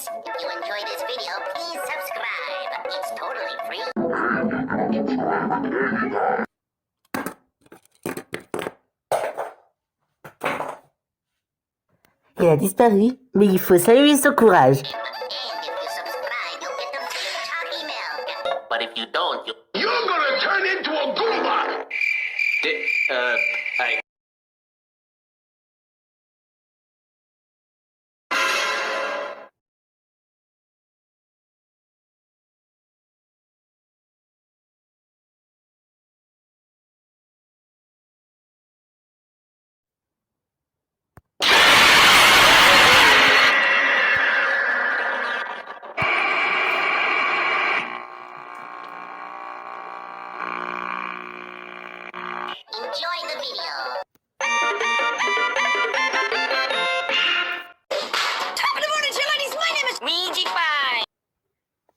If you enjoyed this video, please subscribe. It's totally free. Il a disparu, mais il faut saluer son courage. And if you subscribe, you'll get the talkie milk. But if you don't, You're gonna turn into a Goomba! I... Enjoy the video. Top of the morning, ladies. My name is Ouija Pie.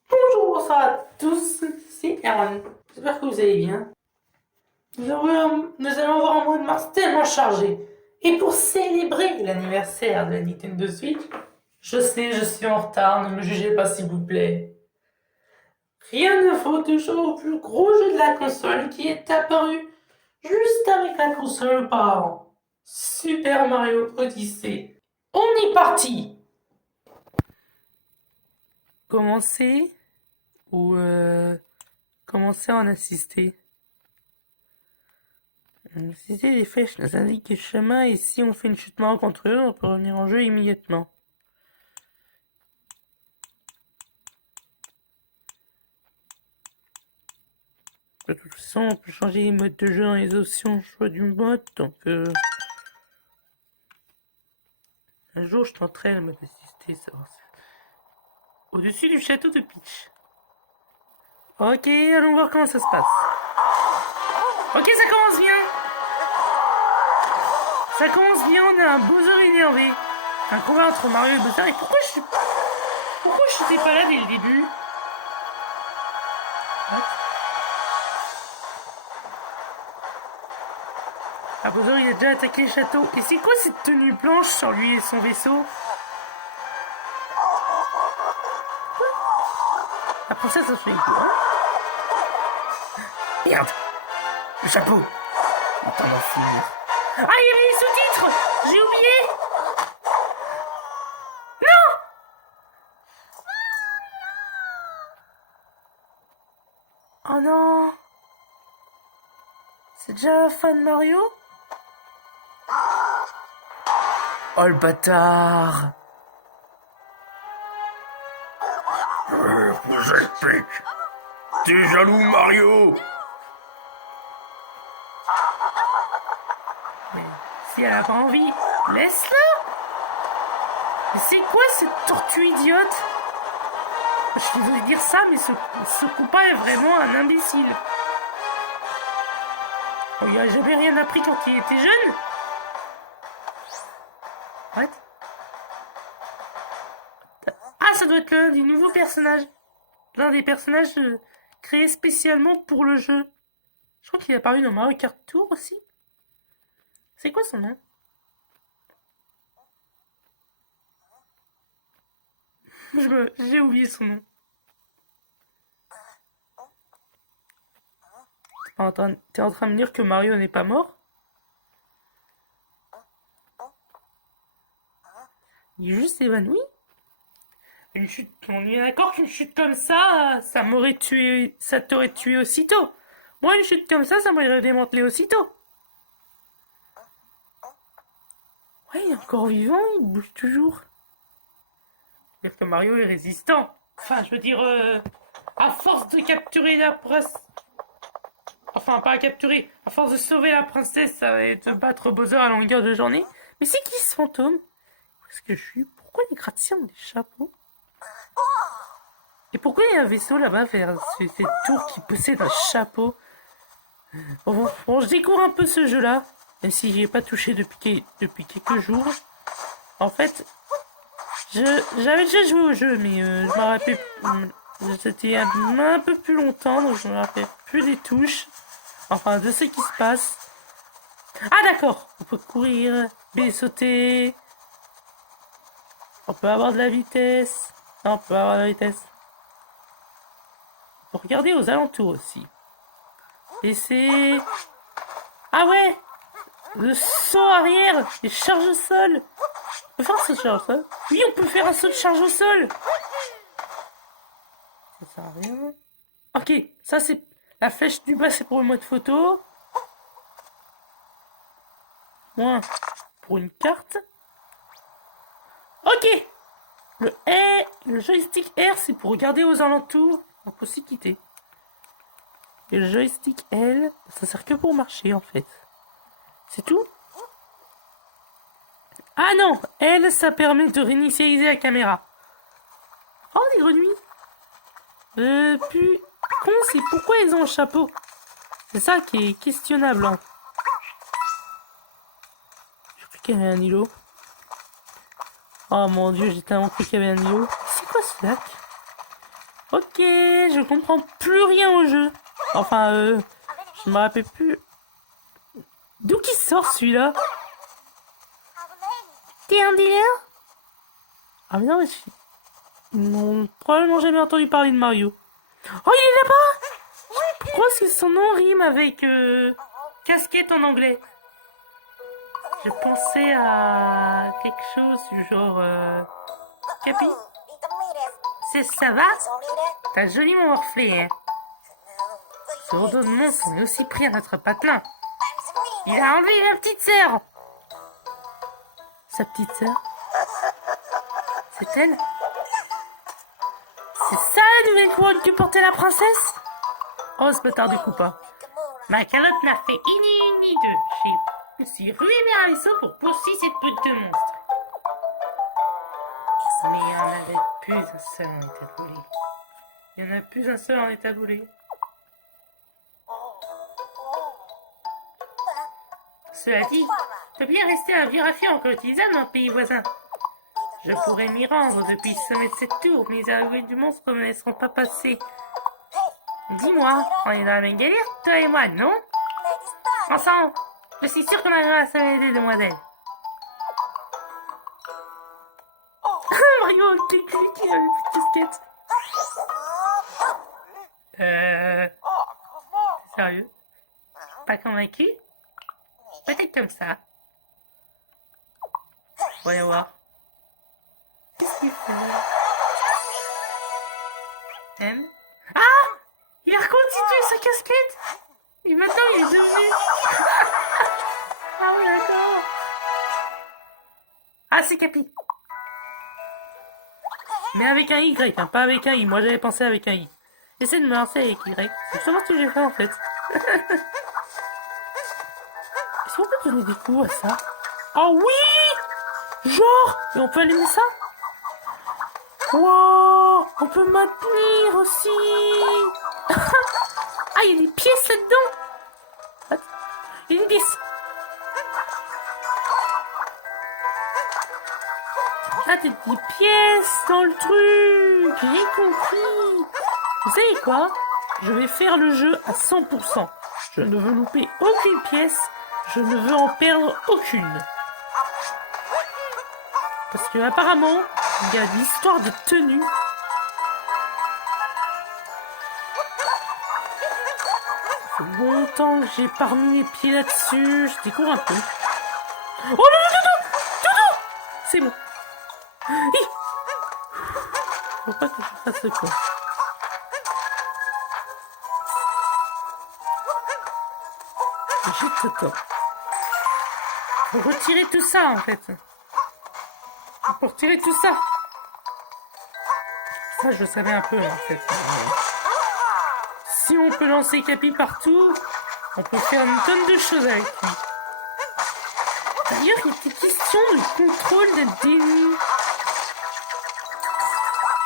Bonjour, bonsoir à tous, c'est Erwan. J'espère que vous allez bien. Nous allons avoir un mois de mars tellement chargé. Et pour célébrer l'anniversaire de la Nintendo Switch, je sais, je suis en retard, ne me jugez pas s'il vous plaît. Rien ne vaut toujours au plus gros jeu de la console qui est apparu juste avec la console auparavant. Super Mario Odyssey. On est parti! Commencer ou commencer à en assister. Assister les flèches nous indique le chemin et si on fait une chute marrant contre eux, on peut revenir en jeu immédiatement. De toute façon, on peut changer les modes de jeu dans les options choix du mode, donc un jour je tenterai le mode assister, savoir si... Au-dessus du château de Peach. Ok, allons voir comment ça se passe. Ok, ça commence bien. Ça commence bien, on a un Bowser énervé. Un combat entre Mario et Bowser. Et pourquoi je suis pas là dès le début? Ah, Bowser il a déjà attaqué le château. Et c'est quoi cette tenue blanche sur lui et son vaisseau? La princesse a fait quoi? Merde! Le chapeau! Attends, d'en finir. Ah, il y avait les sous-titres! J'ai oublié! Non! Oh non! C'est déjà la fin de Mario? Oh le bâtard! Vous êtes Peach! T'es jaloux, Mario! Mais si elle a pas envie, laisse-la! Mais c'est quoi cette tortue idiote? Je suis désolé de dire ça, mais ce compas est vraiment un imbécile. Oh, il a jamais rien appris quand il était jeune? What? Ah, ça doit être l'un des nouveaux personnages. L'un des personnages créés spécialement pour le jeu. Je crois qu'il est apparu dans Mario Kart Tour aussi. C'est quoi son nom? J'ai oublié son nom. T'es en train de me dire que Mario n'est pas mort? Il est juste évanoui? Une chute, on est d'accord qu'une chute comme ça m'aurait tué, ça t'aurait tué aussitôt. Moi, une chute comme ça m'aurait démantelé aussitôt. Ouais, il est encore vivant, il bouge toujours. C'est-à-dire que Mario est résistant. Enfin, je veux dire, à force de capturer la princesse... Enfin, pas à capturer, à force de sauver la princesse et de battre Bowser à longueur de journée. Mais c'est qui ce fantôme? Où est-ce que je suis? Pourquoi les gratte-ciels ont des chapeaux? Et pourquoi il y a un vaisseau là-bas vers cette tour qui possède un chapeau? Bon, je découvre un peu ce jeu-là, même si j'y ai pas touché depuis quelques jours. En fait, j'avais déjà joué au jeu, mais je me rappelle... C'était un peu plus longtemps, donc je me rappelle plus des touches. Enfin, de ce qui se passe. Ah d'accord, on peut courir, sauter. On peut avoir de la vitesse. Non, on peut avoir la vitesse. Faut regarder aux alentours aussi. Et c'est... Ah ouais! Le saut arrière, les charges au sol. On peut faire un saut de charge au sol? Oui, on peut faire un saut de charge au sol. Ça sert à rien. Ok, ça c'est... La flèche du bas, c'est pour le mode photo. Moins pour une carte. Ok! Le joystick R, c'est pour regarder aux alentours. On peut aussi quitter. Et le joystick L, ça sert que pour marcher en fait. C'est tout? Ah non! L, ça permet de réinitialiser la caméra. Oh, des grenouilles! Puis, con, c'est pourquoi ils ont un chapeau? C'est ça qui est questionnable. Hein. Je crois qu'il y avait un îlot. Oh mon dieu, j'ai tellement cru qu'il y avait un îlot. C'est quoi ce lac? Ok, je comprends plus rien au jeu. Enfin, je me rappelle plus. D'où qui sort celui-là? T'es un dealer? Ah mais non, mais ils n'ont probablement jamais entendu parler de Mario. Oh, il est là-bas! Pourquoi est-ce que son nom rime avec casquette en anglais? Je pensais à quelque chose du genre... Capi? Ça va? T'as joliment morflé, hein? Ce rodon de monstre est aussi pris à notre patelin. Il a enlevé ma petite sœur! Sa petite sœur? C'est elle? C'est ça la nouvelle couronne que portait la princesse? Oh, ce bâtard du coup pas. Ma calotte n'a fait ni une ni deux. Je suis rué vers les sauts pour poursuivre cette brute de monstre. Mais il n'y en avait plus un seul en état brûlé. Il n'y en a plus un seul en état brûlé. Cela dit, je peux bien rester un vieux raffia encore utilisable dans le pays voisin. Je pourrais m'y rendre depuis le sommet de cette tour, mais les arrivées du monstre ne me laisseront pas passer. Dis-moi, on est dans la même galère, toi et moi, non? Ensemble, je suis sûr qu'on arrivera à sauver des demoiselles. Mario, quel clic, il avait plus de casquette. Sérieux? Pas convaincu? Peut-être comme ça. Voyons voir. Qu'est-ce qu'il fait? M? Ah! Il a reconstitué sa casquette! Et maintenant il est devenu... Ah oui, d'accord. Ah, c'est Capi. Mais avec un Y, hein, pas avec un I. Moi j'avais pensé avec un I. J'essaie de me lancer avec Y. C'est justement ce que j'ai fait en fait. Est-ce qu'on peut donner des coups à ça? Oh oui! Genre! Et on peut allumer ça? Wow! On peut maintenir aussi! Ah, il y a des pièces là-dedans! Il y a des pièces! Ah, des pièces dans le truc! J'ai compris! Vous savez quoi? Je vais faire le jeu à 100%. Je ne veux louper aucune pièce. Je ne veux en perdre aucune. Parce que apparemment, il y a l'histoire de tenue. Ça fait longtemps que j'ai pas remis les pieds là-dessus. Je découvre un peu. Oh non, non, non, non, non, non. C'est bon. Hi. Faut pas que je fasse le con. J'ai tout le temps. Faut retirer tout ça en fait. Faut retirer tout ça. Ça je savais un peu en fait. Si on peut lancer Capi partout, on peut faire une tonne de choses avec lui. D'ailleurs, il était question de contrôle de déni.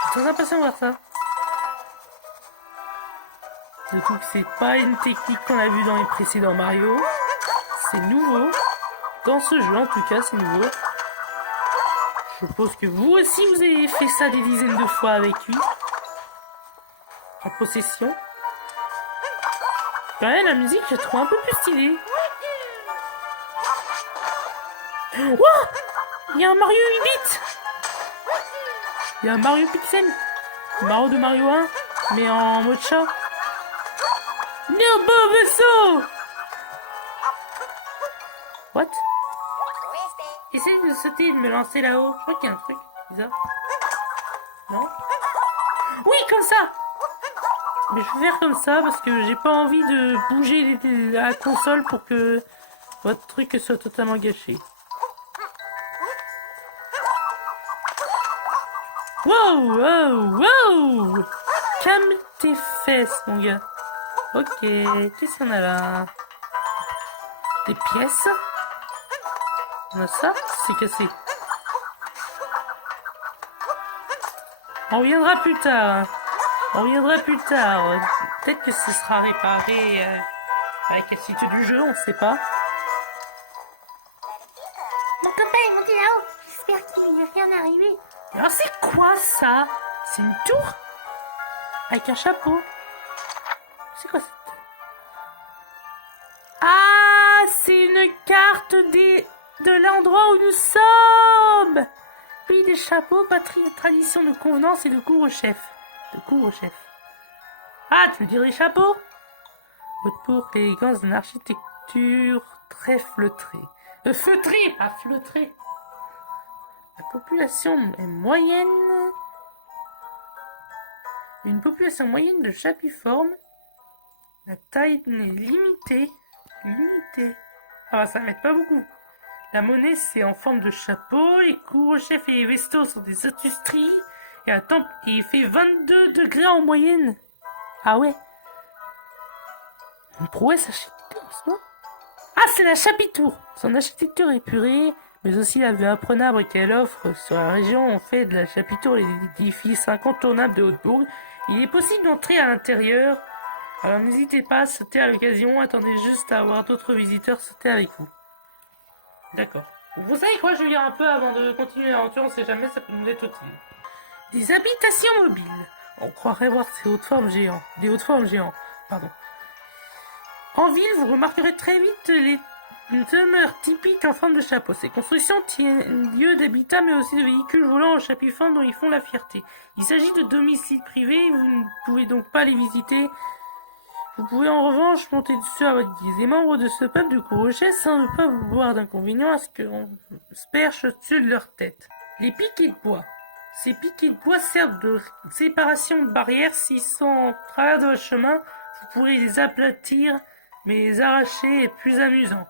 Je suis très impatient de voir ça. Surtout que c'est pas une technique qu'on a vue dans les précédents Mario. C'est nouveau. Dans ce jeu, en tout cas, c'est nouveau. Je suppose que vous aussi, vous avez fait ça des dizaines de fois avec lui. En possession. Quand même, la musique, je la trouve un peu plus stylée. Wouah! Il y a un Mario 8 bits! Il y a un Mario Pixel. Mario de Mario 1, mais en mode chat. Beau vaisseau! What? Essaye de sauter et de me lancer là-haut. Je crois qu'il y a un truc bizarre. Non? Oui, comme ça! Mais je vais faire comme ça parce que j'ai pas envie de bouger la console pour que votre truc soit totalement gâché. Wow, wow, wow! Calme tes fesses, mon gars. Ok, qu'est-ce qu'on a là? Des pièces? On a ça? C'est cassé. On reviendra plus tard. On reviendra plus tard. Peut-être que ce sera réparé avec la suite du jeu, on sait pas. Mon copain est monté là-haut. J'espère qu'il n'y a rien arrivé. Alors c'est quoi ça? C'est une tour? Avec un chapeau. C'est quoi cette... Ah, c'est une carte de l'endroit où nous sommes. Oui, des chapeaux, patrie, tradition de convenance et de couvre-chef. Ah, tu veux dire les chapeaux? Haute pour l'élégance d'une architecture très feutrée. Feutrée, pas feutrée. La population est moyenne. Une population moyenne de chapiformes. La taille est limitée. Ah, ça m'aide pas beaucoup. La monnaie, c'est en forme de chapeau. Les couvre-chefs et les vestos sont des industries. Et il fait 22 degrés en moyenne. Ah ouais. Une prouesse architecture, ça? Ah, c'est la chapitour. Son architecture épurée, mais aussi la vue imprenable qu'elle offre sur la région ont fait de la chapitour l'édifice incontournable de Haute-Bourg. Il est possible d'entrer à l'intérieur. Alors n'hésitez pas à sauter à l'occasion. Attendez juste à avoir d'autres visiteurs sauter avec vous. D'accord. Vous savez quoi, je vais lire un peu avant de continuer l'aventure, on sait jamais, ça peut nous être utile. Des habitations mobiles. On croirait voir des hautes formes géants. En ville, vous remarquerez très vite les demeures typiques en forme de chapeau. Ces constructions tiennent lieu d'habitat, mais aussi de véhicules volants en chapiforme dont ils font la fierté. Il s'agit de domiciles privés, vous ne pouvez donc pas les visiter. Vous pouvez en revanche monter dessus à votre guise. Les membres de ce peuple de courrochets sans ne pas voir d'inconvénient à ce qu'on se perche au-dessus de leur tête. Les piquets de bois. Ces piquets de bois servent de séparation de barrières. S'ils sont en travers de votre chemin, vous pourrez les aplatir, mais les arracher est plus amusant.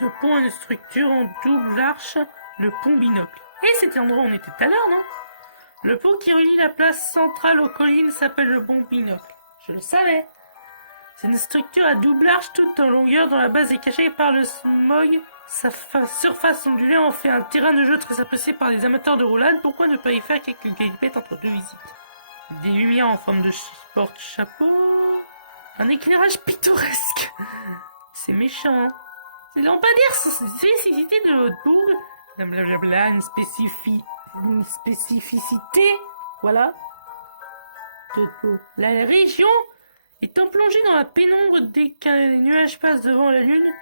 Ce pont a une structure en double arche, le pont binocle. Et c'était l'endroit où on était tout à l'heure, non? Le pont qui relie la place centrale aux collines s'appelle le pont binocle. Je le savais. C'est une structure à double arche toute en longueur dont la base est cachée par le smog. Sa surface ondulée en fait un terrain de jeu très apprécié par les amateurs de roulade. Pourquoi ne pas y faire quelques galipettes entre deux visites? Des lumières en forme de porte-chapeau. Un éclairage pittoresque. C'est méchant, hein? Ces lampadaires sont une spécificité de Haute-Bourg. Blablabla, une spécificité. Voilà. La région étant plongée dans la pénombre dès qu'un nuage passe devant la lune,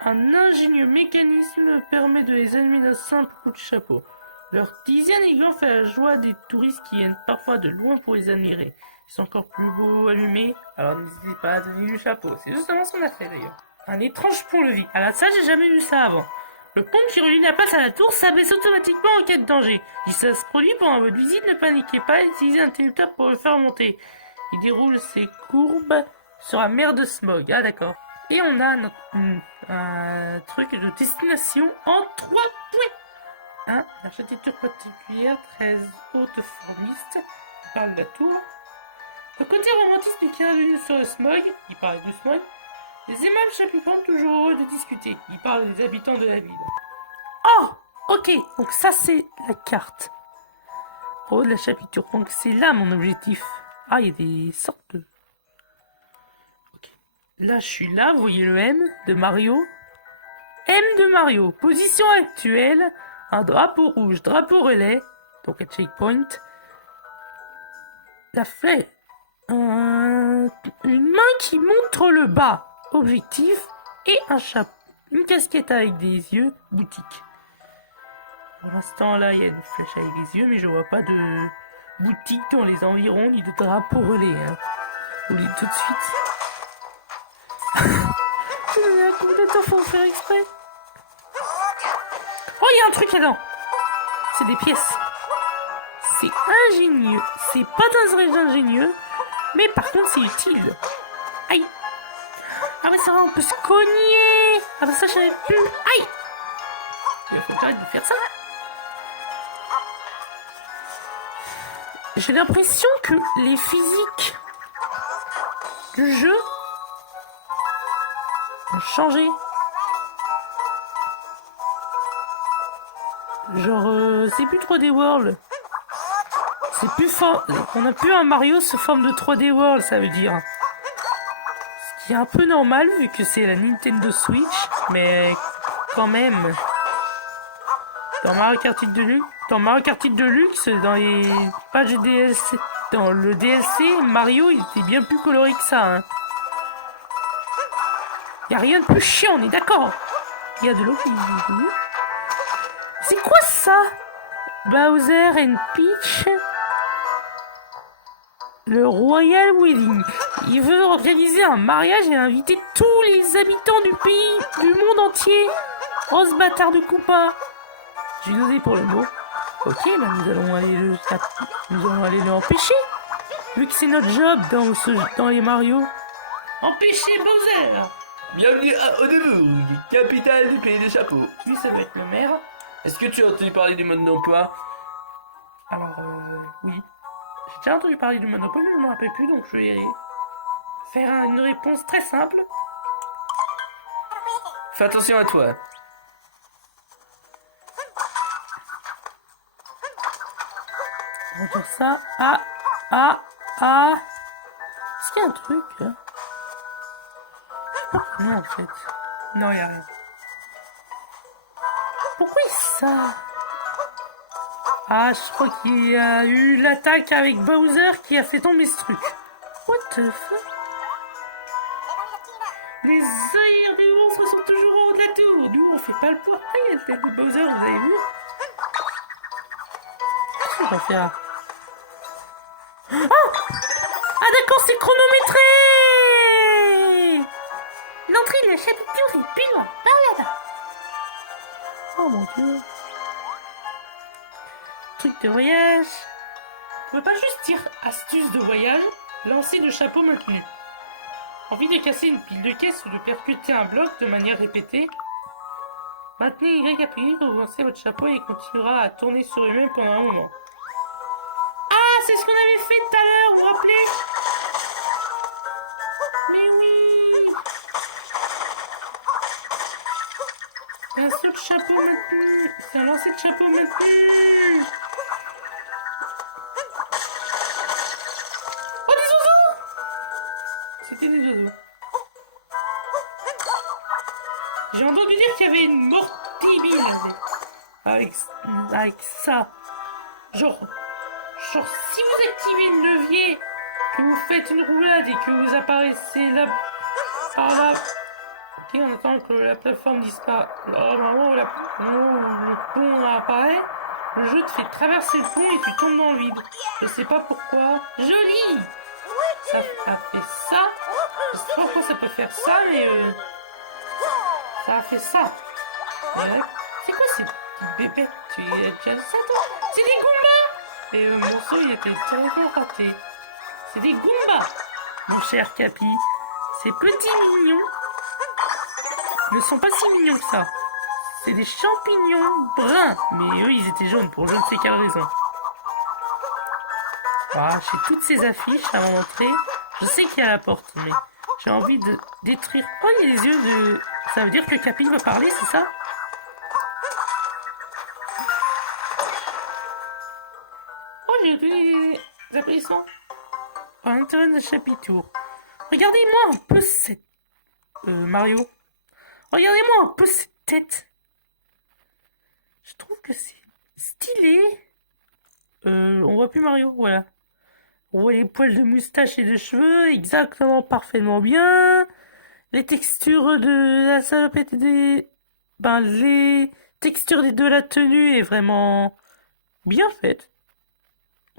un ingénieux mécanisme permet de les allumer d'un simple coup de chapeau. Leur dizaine aiguant fait la joie des touristes qui viennent parfois de loin pour les admirer. Ils sont encore plus beaux allumés, alors n'hésitez pas à donner du chapeau. C'est justement ce qu'on a fait d'ailleurs. Un étrange pont-levis. Alors ça, j'ai jamais vu ça avant. Le pont qui relie la place à la tour s'abaisse automatiquement en cas de danger. Si ça se produit pendant votre visite, ne paniquez pas, utilisez un télétap pour le faire monter. Il déroule ses courbes sur la mer de smog. Ah d'accord. Et on a un truc de destination en 3 points. L'architecture particulière, très haute formiste. Il parle de la tour. Le côté romantique du tirage de sur le smog. Il parle du smog. Les aimables chapipants toujours heureux de discuter. Il parle des habitants de la ville. Oh, ok. Donc ça c'est la carte. Oh, de la chapiture. Donc c'est là mon objectif. Ah, il y a des sortes de... Ok. Là, je suis là. Vous voyez le M de Mario. M de Mario. Position actuelle. Un drapeau rouge. Drapeau relais. Donc un checkpoint. La flèche. Une main qui montre le bas. Objectif. Et un chapeau. Une casquette avec des yeux. Boutique. Pour l'instant, là, il y a une flèche avec les yeux, mais je vois pas de boutique dans les environs, ni de drapeau relais. Hein. Je vous le dis tout de suite. Je vais donner un coup de temps, faut faire exprès. Oh, il y a un truc là-dedans. C'est des pièces. C'est ingénieux. C'est pas très ingénieux, mais par contre, c'est utile. Aïe. Ah, mais ça va, on peut se cogner. Ah, bah ça, je savais plus. Aïe. Il faut que j'arrête de faire ça. J'ai l'impression que les physiques du jeu ont changé. Genre, c'est plus 3D World. C'est plus fort. On a plus un Mario sous forme de 3D World, ça veut dire. Ce qui est un peu normal vu que c'est la Nintendo Switch, mais quand même. Dans Mario Kart Deluxe, dans les pages DLC, dans le DLC, Mario il était bien plus coloré que ça. Hein. Y a rien de plus chiant, on est d'accord. Il y a de l'eau. C'est quoi ça? Bowser and Peach. Le Royal Wedding. Il veut organiser un mariage et inviter tous les habitants du pays, du monde entier. Oh ce bâtard de Koopa. J'ai dosé pour le mot. Ok, bah nous allons aller l'empêcher. Vu que c'est notre job dans les Mario. Empêcher Bowser. Bienvenue à Odeburg, capitale du pays des chapeaux. Lui, ça doit être le maire. Est-ce que tu as entendu parler du mode d'emploi? Alors, oui. J'ai déjà entendu parler du Monopoly, mais je ne me rappelle plus, donc je vais faire une réponse très simple. Fais attention à toi. On va faire ça. Est-ce qu'il y a un truc hein? Non, en fait. Non, il n'y a rien. Pourquoi ça? Ah, je crois qu'il y a eu l'attaque avec Bowser qui a fait tomber ce truc. What the fuck? Les œillères des monstres sont toujours en haut de la tour. Nous, on fait pas le poids. Ah, il y a la tête de Bowser, vous avez vu? Qu'est-ce qu'on va faire? Ah d'accord, c'est chronométré. L'entrée de la chapiteau est plus loin. Par là-bas. Oh mon dieu. Truc de voyage. On peut pas juste dire astuce de voyage, lancer de chapeau maintenu. Envie de casser une pile de caisse ou de percuter un bloc de manière répétée. Maintenez Y appuyé pour lancer votre chapeau et il continuera à tourner sur lui-même pendant un moment. Ah, c'est ce qu'on avait fait tout à l'heure, vous vous rappelez? Mais oui. Un saut de chapeau maintenu. C'est un lancer de chapeau maintenu. Oh, des oiseaux! C'était des oiseaux. J'ai entendu dire qu'il y avait une mortibile avec ça. Genre, si vous activez le levier, que vous faites une roulade et que vous apparaissez là, par là. Ok, on attend que la plateforme disparaisse. Alors, normalement, le pont apparaît. Le jeu te fait traverser le pont et tu tombes dans le vide. Je sais pas pourquoi. Joli! Ça a fait ça. Je sais pas pourquoi ça peut faire ça, mais ça a fait ça. C'est quoi ces petites bébêtes? Tu as déjà ça, toi? C'est des Goombas! Et le morceau, il était terriblement raté. C'est des Goombas, mon cher Capi. Ces petits mignons ne sont pas si mignons que ça. C'est des champignons bruns. Mais eux, ils étaient jaunes pour je ne sais quelle raison. Voilà, j'ai toutes ces affiches avant d'entrer. Je sais qu'il y a la porte, mais j'ai envie de détruire... Oh, il y a les yeux de... Ça veut dire que Capi va parler, c'est ça? Oh, j'ai oublié les applaudissements. À l'intérieur de chapiteau. Regardez-moi un peu cette... Mario. Regardez-moi un peu cette tête. Je trouve que c'est stylé. On voit plus Mario, voilà. On voit les poils de moustache et de cheveux exactement parfaitement bien. Les textures de la salopette des... Ben, les texture de la tenue est vraiment bien faite.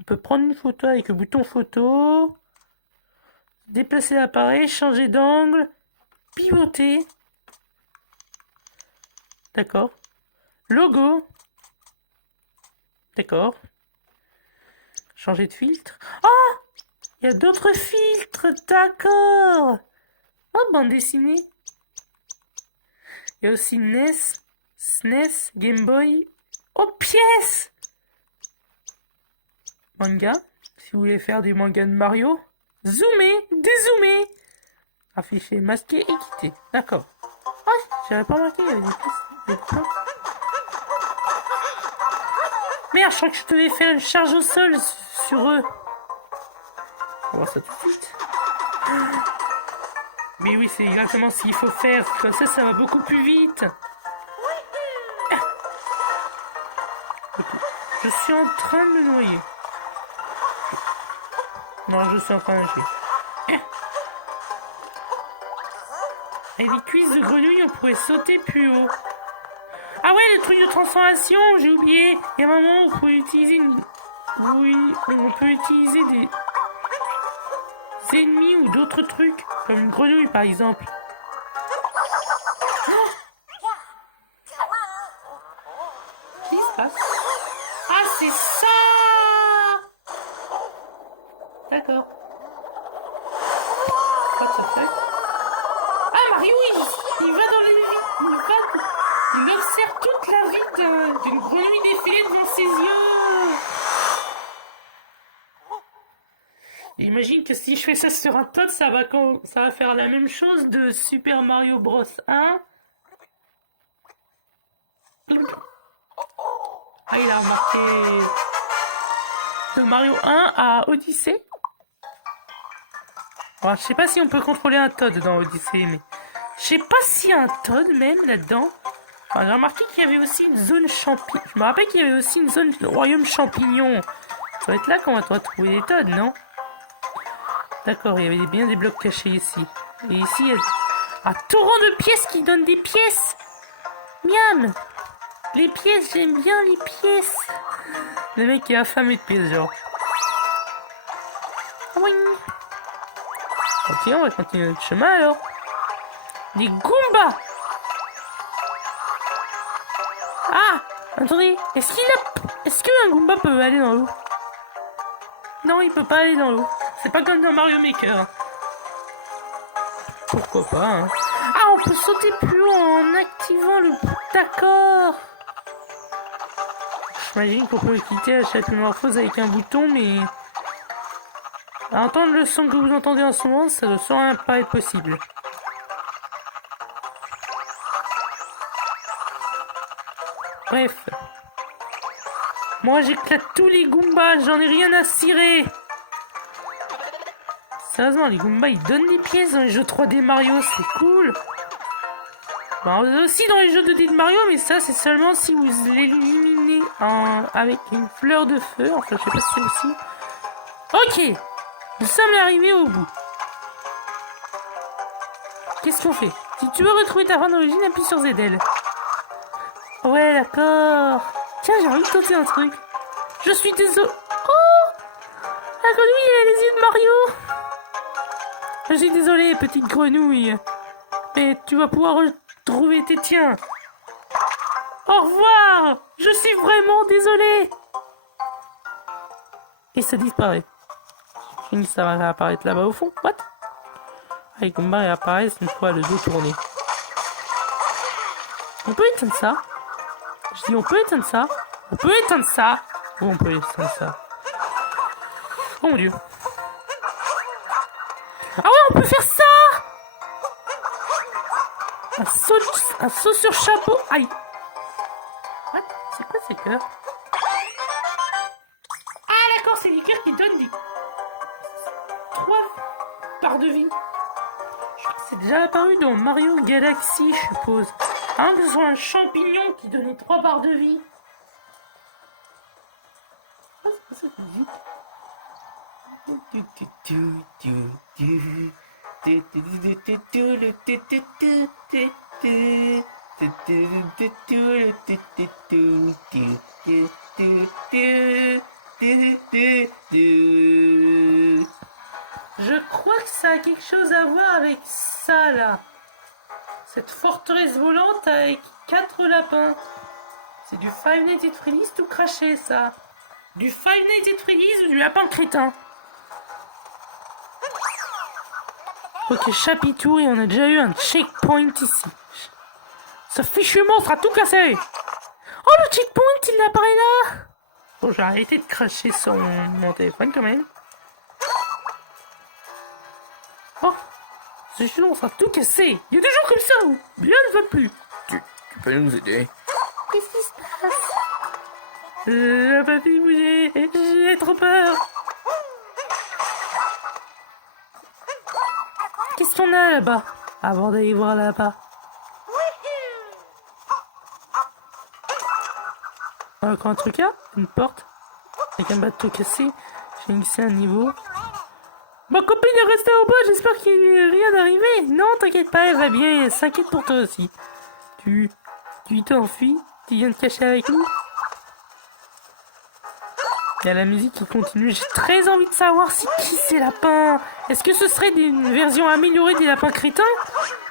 On peut prendre une photo avec le bouton photo, déplacer l'appareil, changer d'angle, pivoter. D'accord. Logo. D'accord. Changer de filtre. Oh! Il y a d'autres filtres, d'accord. Oh, bande dessinée. Il y a aussi NES, SNES, Game Boy. Oh, pièces! Manga, si vous voulez faire du manga de Mario. Zoomer, dézoomer. Afficher, masquer et quitter. D'accord. Oh, j'avais pas remarqué, il y avait des pièces. Merde, je crois que je devais faire une charge au sol sur eux. On va voir ça tout de suite. Mais oui, c'est exactement ce qu'il faut faire. Comme ça va beaucoup plus vite. Je suis en train de me noyer. Non, je suis en train de nager. Et les cuisses de grenouille, on pourrait sauter plus haut. Ah ouais, le truc de transformation, j'ai oublié. Il y a un moment où on peut utiliser Oui, on peut utiliser des ennemis ou d'autres trucs, comme une grenouille par exemple. Qu'est-ce qui se passe? Ah, c'est ça! D'accord. What the fuck? Ah, Mario, il va dans les vies. Il observe toute la vie d'une grenouille défiler devant ses yeux. J'imagine que si je fais ça sur un Toad, ça va faire la même chose de Super Mario Bros 1. Ah, il a remarqué de Mario 1 à Odyssey. Bon, je sais pas si on peut contrôler un Toad dans Odyssey, mais je sais pas s'il y a un Toad même là-dedans. Enfin, j'ai remarqué qu'il y avait aussi une zone champignon. Je me rappelle qu'il y avait aussi une zone royaume champignon. Ça va être là qu'on va trouver des Toads, non? D'accord, il y avait bien des blocs cachés ici. Et ici, il y a un torrent de pièces qui donne des pièces. Miam! Les pièces, j'aime bien les pièces. Le mec est affamé de pièces, genre. Oui. Ok, on va continuer notre chemin alors. Des Goombas! Ah! Attendez, est-ce qu'un Goomba peut aller dans l'eau? Non, il peut pas aller dans l'eau. C'est pas comme dans Mario Maker. Pourquoi pas, hein. Ah, on peut sauter plus haut en activant le... D'accord. J'imagine qu'on peut quitter la chapimorphose avec un bouton, mais... À entendre le son que vous entendez en ce moment, ça ne semble pas être possible. Bref. Moi, j'éclate tous les Goombas, j'en ai rien à cirer. Sérieusement, les Goombas, ils donnent des pièces dans les jeux 3D Mario, c'est cool. Bon, aussi dans les jeux 2D de Mario, mais ça, c'est seulement si vous l'éliminez avec une fleur de feu. Enfin, je sais pas si c'est aussi. Ok, nous sommes arrivés au bout. Qu'est-ce qu'on fait? Si tu veux retrouver ta fin d'origine, appuie sur ZL. Ouais, d'accord. Tiens, j'ai envie de tenter un truc. Je suis désolé. Oh! La grenouille, elle a les yeux de Mario. Je suis désolé, petite grenouille. Mais tu vas pouvoir retrouver tes tiens. Au revoir! Je suis vraiment désolé. Et ça disparaît. Ça va apparaître là-bas au fond. What? Les Goombas apparaissent une fois le dos tourné. On peut éteindre ça? Je dis on peut éteindre ça? On peut éteindre ça? Ou on peut éteindre ça? Oh mon dieu. Ah ouais, on peut faire ça! Un saut sur chapeau. Aïe. What? C'est quoi ces cœurs? Ah d'accord, c'est les cœurs qui donnent des... 3 barres de vie. Je crois que c'est déjà apparu dans Mario Galaxy, je suppose. Hein, que ce soit un champignon qui donnait 3 barres de vie. Ah, c'est pas cette musique. Je crois que ça a quelque chose à voir avec ça là. Cette forteresse volante avec 4 lapins. C'est du Five Nights at Freddy's tout craché ça. Du Five Nights at Freddy's ou du lapin crétin. Ok, chapitou et on a déjà eu un checkpoint ici. Ce fichu monstre a tout cassé. Oh, le checkpoint, il apparaît là. Bon, j'ai arrêté de cracher sur mon téléphone quand même. Oh, ce fichu monstre a tout cassé. Il y a des gens comme ça où rien ne va plus. Tu peux nous aider? Qu'est-ce qui se passe? Je peux plus bouger, j'ai trop peur. Qu'est-ce qu'on a là-bas? Avant d'aller voir là-bas. Encore un truc là? Une porte? Avec un bateau cassé. J'ai glissé un niveau. Ma copine est restée au bas, j'espère qu'il n'y a rien d'arrivé. Non, t'inquiète pas, elle va bien, elle s'inquiète pour toi aussi. Tu t'enfuis? Tu viens te cacher avec nous? Il y a la musique qui continue. J'ai très envie de savoir c'est qui ces lapins. Est-ce que ce serait une version améliorée des lapins crétins?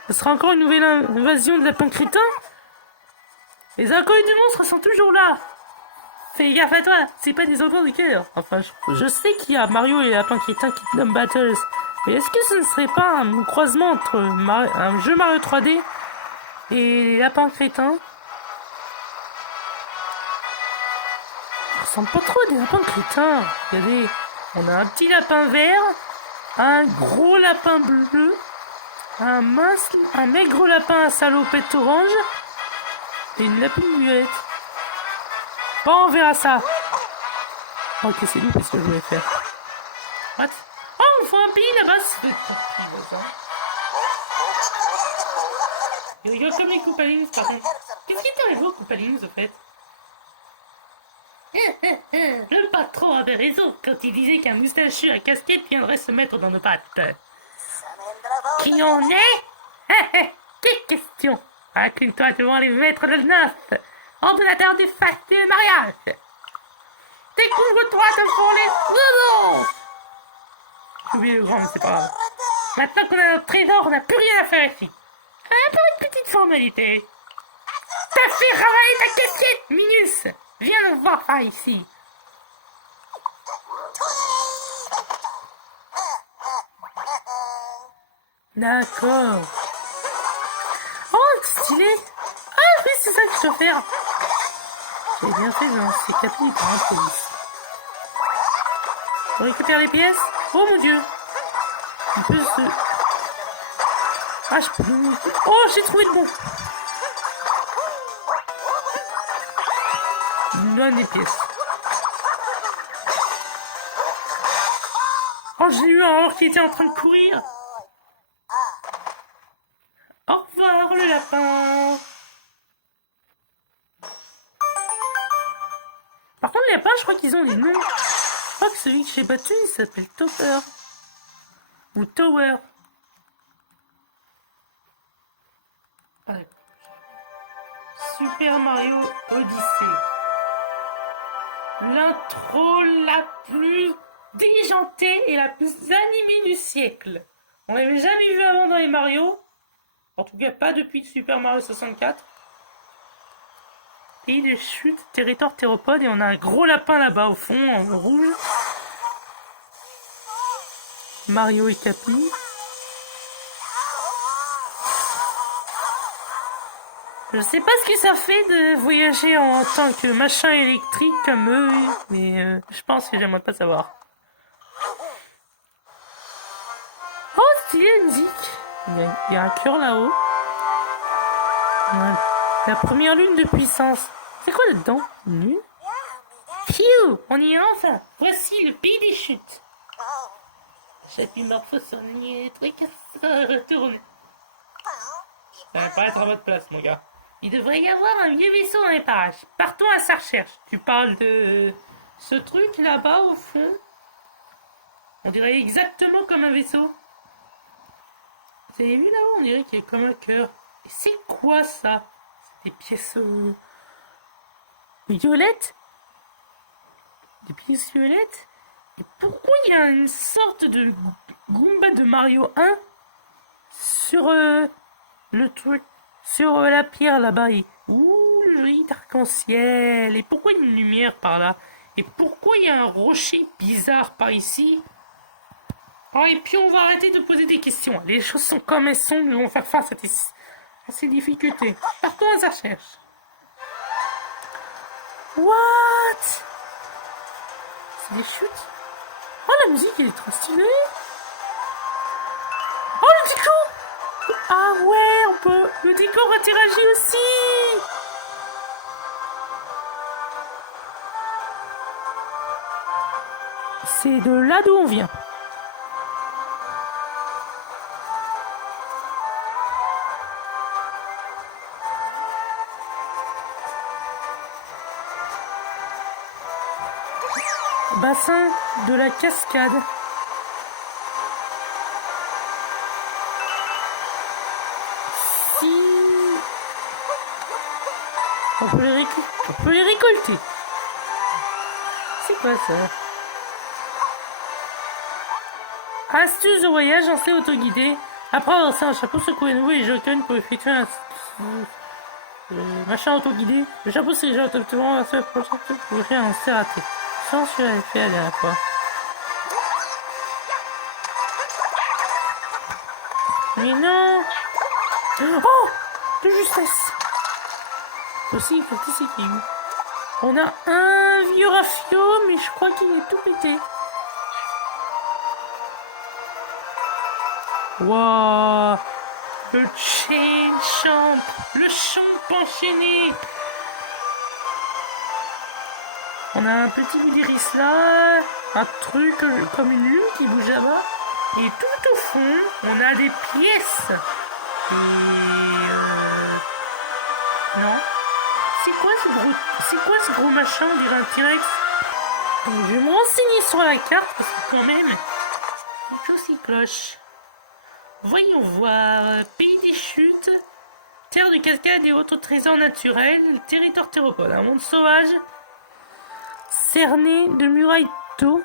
Ce sera encore une nouvelle invasion de lapins crétins? Les inconnus du monstre sont toujours là. Fais gaffe à toi, c'est pas des enfants de cœur. Enfin, je sais qu'il y a Mario et les lapins crétins Kingdom Battles. Mais est-ce que ce ne serait pas un croisement entre un jeu Mario 3D et les lapins crétins? Ils ressemblent pas trop à des lapins crétins. Regardez, on a un petit lapin vert, un gros lapin bleu, un maigre lapin à salopette orange et une lapine violette. Bon, on verra ça. Ok, c'est nous, qu'est-ce que je voulais faire? What? Oh, on fait un pays là-bas, c'est ça. Il rigole comme les Koopalings, par contre. Qu'est-ce qui est arrivé aux Koopalings, au fait? Le patron avait raison quand il disait qu'un moustachu à casquette viendrait se mettre dans nos pattes. Qui on est? Quelle question! Incline-toi devant les maîtres de noces, ordonnateur du fastueux mariage. Découvre-toi devant les... Non. J'ai oublié le grand, mais c'est pas grave. Maintenant qu'on a notre trésor, on n'a plus rien à faire ici. Pour une petite formalité. T'as fait ravaler ta casquette, Minus. Viens nous voir par ici. D'accord. Oh, stylé. Ah oui, c'est ça que je dois faire. J'ai bien fait de lancer capé par un police. On récupère les pièces. Oh mon dieu. On peut se... Ah, je peux... Oh, j'ai trouvé le bon. Il donne des pièces. Oh, j'ai eu un orque qui était en train de courir. Au revoir le lapin. Par contre, les lapins, je crois qu'ils ont des noms. Je crois que celui que j'ai battu, il s'appelle Topper. Ou Tower. Ah, Super Mario Odyssey. L'intro la plus déjantée et la plus animée du siècle. On l'avait jamais vu avant dans les Mario. En tout cas, pas depuis Super Mario 64. Pays de chute, territoire théropode, et on a un gros lapin là-bas au fond, en rouge. Mario et Capi. Je sais pas ce que ça fait de voyager en tant que machin électrique comme eux, mais je pense que j'aimerais pas savoir. Oh, stylé, musique. Il y a un cœur là-haut. Ouais. La première lune de puissance. C'est quoi là-dedans? Une lune? Phew, on y est enfin. Voici le pays des chutes. J'appuie morpho sur le truc à se retourner. Ça va pas être à votre place, mon gars. Il devrait y avoir un vieux vaisseau dans les parages. Partons à sa recherche. Tu parles de ce truc là-bas au fond. On dirait exactement comme un vaisseau. Vous avez vu là-haut? On dirait qu'il est comme un cœur. Et c'est quoi ça? des pièces violettes. Des pièces violettes. Et pourquoi il y a une sorte de Goomba de Mario 1 sur le truc, sur la pierre là-bas? Ouh, le joli arc-en-ciel. Et pourquoi il y a une lumière par là? Et pourquoi il y a un rocher bizarre par ici? Oh, et puis on va arrêter de poser des questions. Les choses sont comme elles sont, nous allons faire face à ces difficultés. Partons à sa recherche. What? C'est des chutes? Oh, la musique elle est trop stylée. Oh, le décor! Ah ouais, on peut... Le décor interagit aussi. C'est de là d'où on vient. Bassin de la cascade. Si... On peut les récolter. C'est quoi ça? Astuce de voyage en autoguidé. Après avoir lancé un chapeau secoué nouveau et joken pour effectuer un machin autoguidé. Le chapeau s'est déjà automatiquement à faire pour un raté. Sans ce que j'avais fait la dernière fois. Mais non! Oh! De justesse! Aussi, il faut c'est qui? On a un vieux rafio, mais je crois qu'il est tout pété. Wow! Le chain champ! Le champ enchaîné! On a un petit bout d'iris là, un truc comme une lune qui bouge là-bas. Et tout au fond, on a des pièces. Et non. C'est quoi ce gros machin, on dirait un T-Rex? Donc, je vais me renseigner sur la carte parce que quand même, quelque chose qui cloche. Voyons voir. Pays des chutes, terre de cascades et autres trésors naturels, territoire théropode, un monde sauvage. Cerné de murailles d'eau.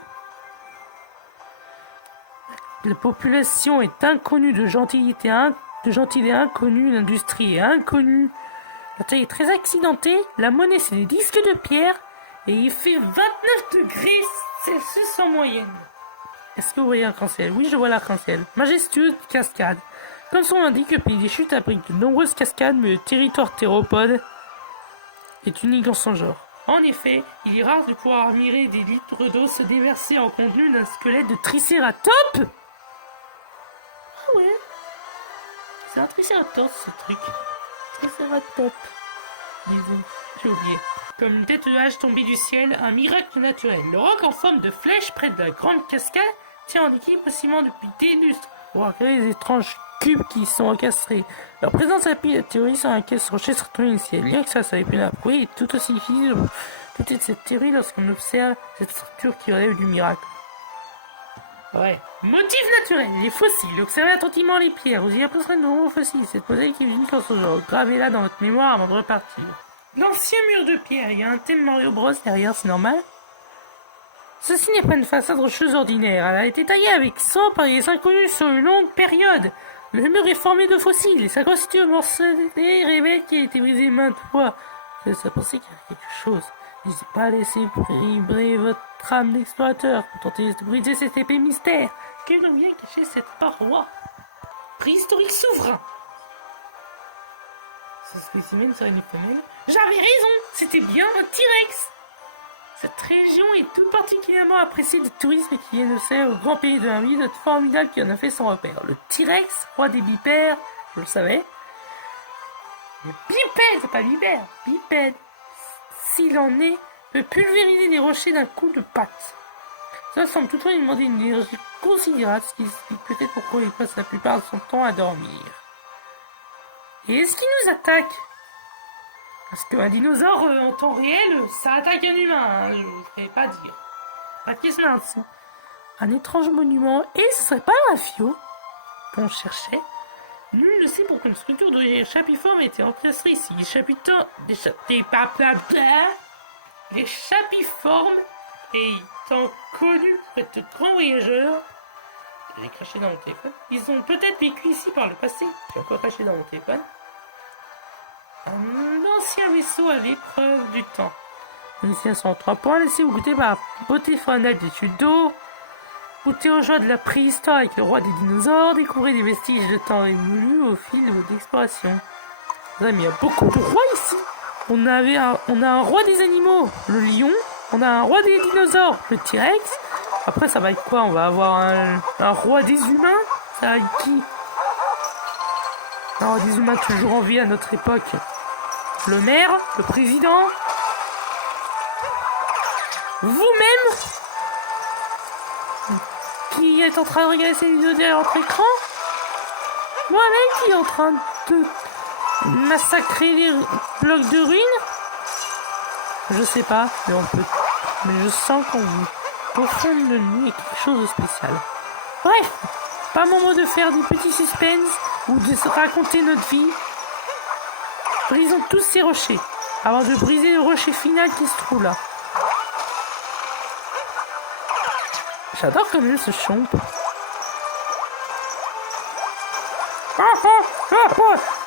La population est inconnue de gentilité inconnue, l'industrie est inconnue. La taille est très accidentée, la monnaie c'est des disques de pierre et il fait 29 degrés Celsius en moyenne. Est-ce que vous voyez l'arc-en-ciel? Oui, je vois l'arc-en-ciel. Majestueuse cascade. Comme son nom l'indique, le pays des chutes abrite de nombreuses cascades, mais le territoire théropode est unique en son genre. En effet, il est rare de pouvoir admirer des litres d'eau se déverser en contenu d'un squelette de tricératops. Ah ouais. C'est un tricératops ce truc. Tricératops. Disons, j'ai oublié. Comme une tête de hache tombée du ciel, un miracle naturel. Le roc en forme de flèche près de la grande cascade tient en équilibre au ciment depuis des lustres. Pour regarder les étranges cubes qui sont encastrés. Leur présence appuie la théorie sur laquelle ce rocher se retrouve initial. Rien que ça avait pu l'approuver est tout aussi difficile de douter de cette théorie lorsqu'on observe cette structure qui relève du miracle. Ouais. Motif naturel, les fossiles. Observez attentivement les pierres. Vous y apercevrez de nombreux fossiles. Cette mosaïque est unique en ce genre. Gravez-la dans votre mémoire avant de repartir. L'ancien mur de pierre. Il y a un thème Mario Bros derrière, c'est normal. Ceci n'est pas une façade rocheuse ordinaire. Elle a été taillée avec soin par les inconnus sur une longue période. Le mur est formé de fossiles et ça constitue un morcelet révèle qui a été brisé maintes fois. Ça pensait qu'il y avait quelque chose. N'hésitez pas à laisser vibrer votre âme d'explorateur pour tenter de briser cette épée mystère. Qu'est-ce que vient cacher cette paroi? Préhistorique souverain. Ce spécimen serait une femelle. J'avais raison, c'était bien un T-Rex. Cette région est tout particulièrement appréciée des touristes qui viennent de au grand pays de l'Inde, notre formidable qui en a fait son repère. Le T-Rex, roi des bipères, je le savais. Le bipède, c'est pas bipère, bipède. S'il en est, peut pulvériser des rochers d'un coup de patte. Ça semble toutefois lui demander une énergie considérable, ce qui explique peut-être pourquoi il passe la plupart de son temps à dormir. Et est-ce qu'il nous attaque? Parce qu'un dinosaure en temps réel, ça attaque un humain, hein, je ne ferai pas dire. Pas de question là-dessous. Un étrange monument, et ce serait pas un rafio qu'on cherchait. Nul ne sait pourquoi une structure de chapiforme a été encastrée ici. Les chapiformes étant connus pour être de grands voyageurs, j'ai craché dans mon téléphone. Ils ont peut-être vécu ici par le passé. J'ai encore craché dans mon téléphone. Un ancien vaisseau à l'épreuve du temps. Les anciens sont 3 points. Laissez-vous goûter par la beauté fanale des chutes d'eau. Goûtez aux joies de la préhistoire avec le roi des dinosaures. Découvrez des vestiges de temps révolus au fil de votre exploration. Il y a beaucoup de rois ici. On a un roi des animaux, le lion. On a un roi des dinosaures, le T-Rex. Après, ça va être quoi? On va avoir un roi des humains. Ça va être qui? Un roi des humains toujours en vie à notre époque. Le maire, le président. Vous-même qui est en train de regarder ces vidéos derrière votre écran. Moi-même qui est en train de massacrer les blocs de ruines. Je sais pas, mais je sens qu'en vous, au fond de nous, il y a quelque chose de spécial. Bref, pas moment de faire des petits suspens ou de se raconter notre vie. Brisons tous ces rochers, avant de briser le rocher final qui se trouve là. J'adore comme il se chompe.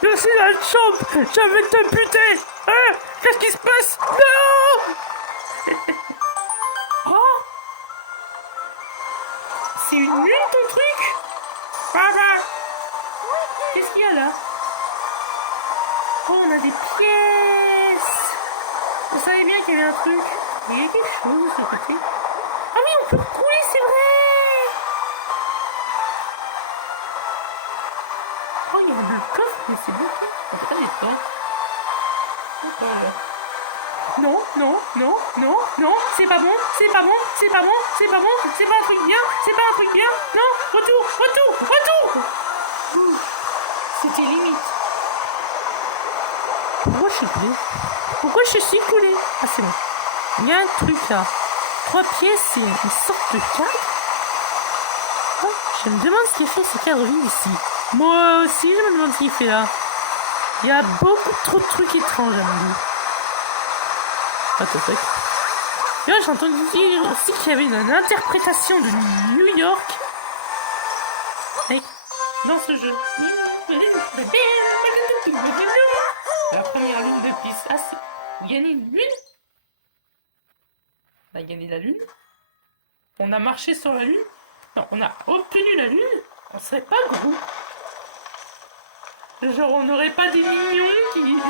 Je suis la chompe. Je vais te buter. Qu'est-ce qui se passe? Non. Oh, c'est une lune ton truc? Qu'est-ce qu'il y a là? Oh, on a des pièces. Je savais bien qu'il y avait un truc. Il y a quelque chose de ce côté. Ah oui, on peut rouler, c'est vrai. Oh, il y a un coffre, mais c'est bloqué. On peut pas les temps. Non, c'est pas bon, c'est pas un truc bien, non, retour. C'était limite. Pourquoi je suis coulé? Pourquoi je suis coulé? Ah, c'est bon. Il y a un truc là. 3 pièces, c'est une sorte de cadre. Oh, je me demande ce qu'il fait ce cadre vide ici. Moi aussi, je me demande ce qu'il fait là. Il y a beaucoup trop de trucs étranges à mon goût. Attends, j'ai entendu dire aussi qu'il y avait une interprétation de New York. Hey, dans ce jeu. La première lune de piste. Ah, c'est... Vous gagnez une lune? On a gagné la lune. On a marché sur la lune. Non, on a obtenu la lune. On serait pas gros. Genre, on n'aurait pas des mignons qui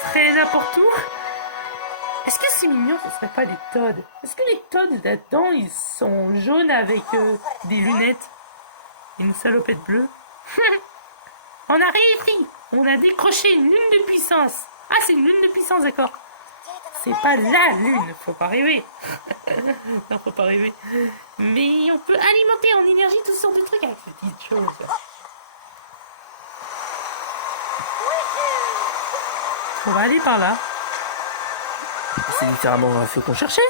seraient n'importe où. Est-ce que ces mignons, ce serait pas des Toads? Est-ce que les Toads là-dedans, ils sont jaunes avec des lunettes et une salopette bleue? On a réussi. On a décroché une lune de puissance. Ah, c'est une lune de puissance, d'accord. C'est pas la lune, faut pas rêver. Non, faut pas rêver. Mais on peut alimenter en énergie toutes sortes de trucs avec ces petites choses. On va aller par là. C'est littéralement un feu qu'on cherchait.